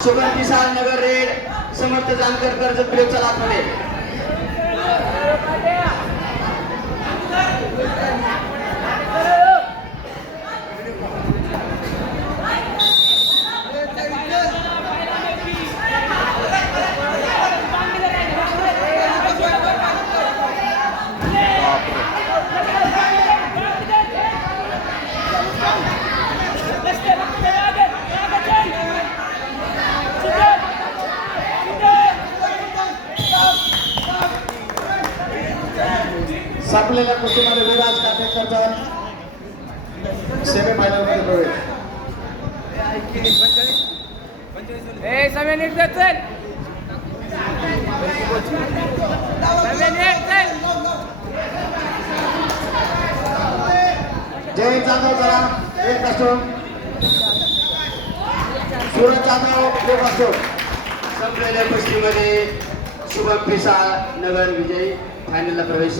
शुभम किसान नगर रेड समर्थ जानकर कर्ज प्रयोगचा दाखवले संपलेल्या कुस्तीमध्ये विराज काटेकरचा सेमी फायनलमध्ये प्रवेश जय जाधव जरा एक असतो सूरज जाधव एक असतो संपलेल्या कुस्तीमध्ये शुभम पिसाळ नगर विजयी. फायनलला प्रवेश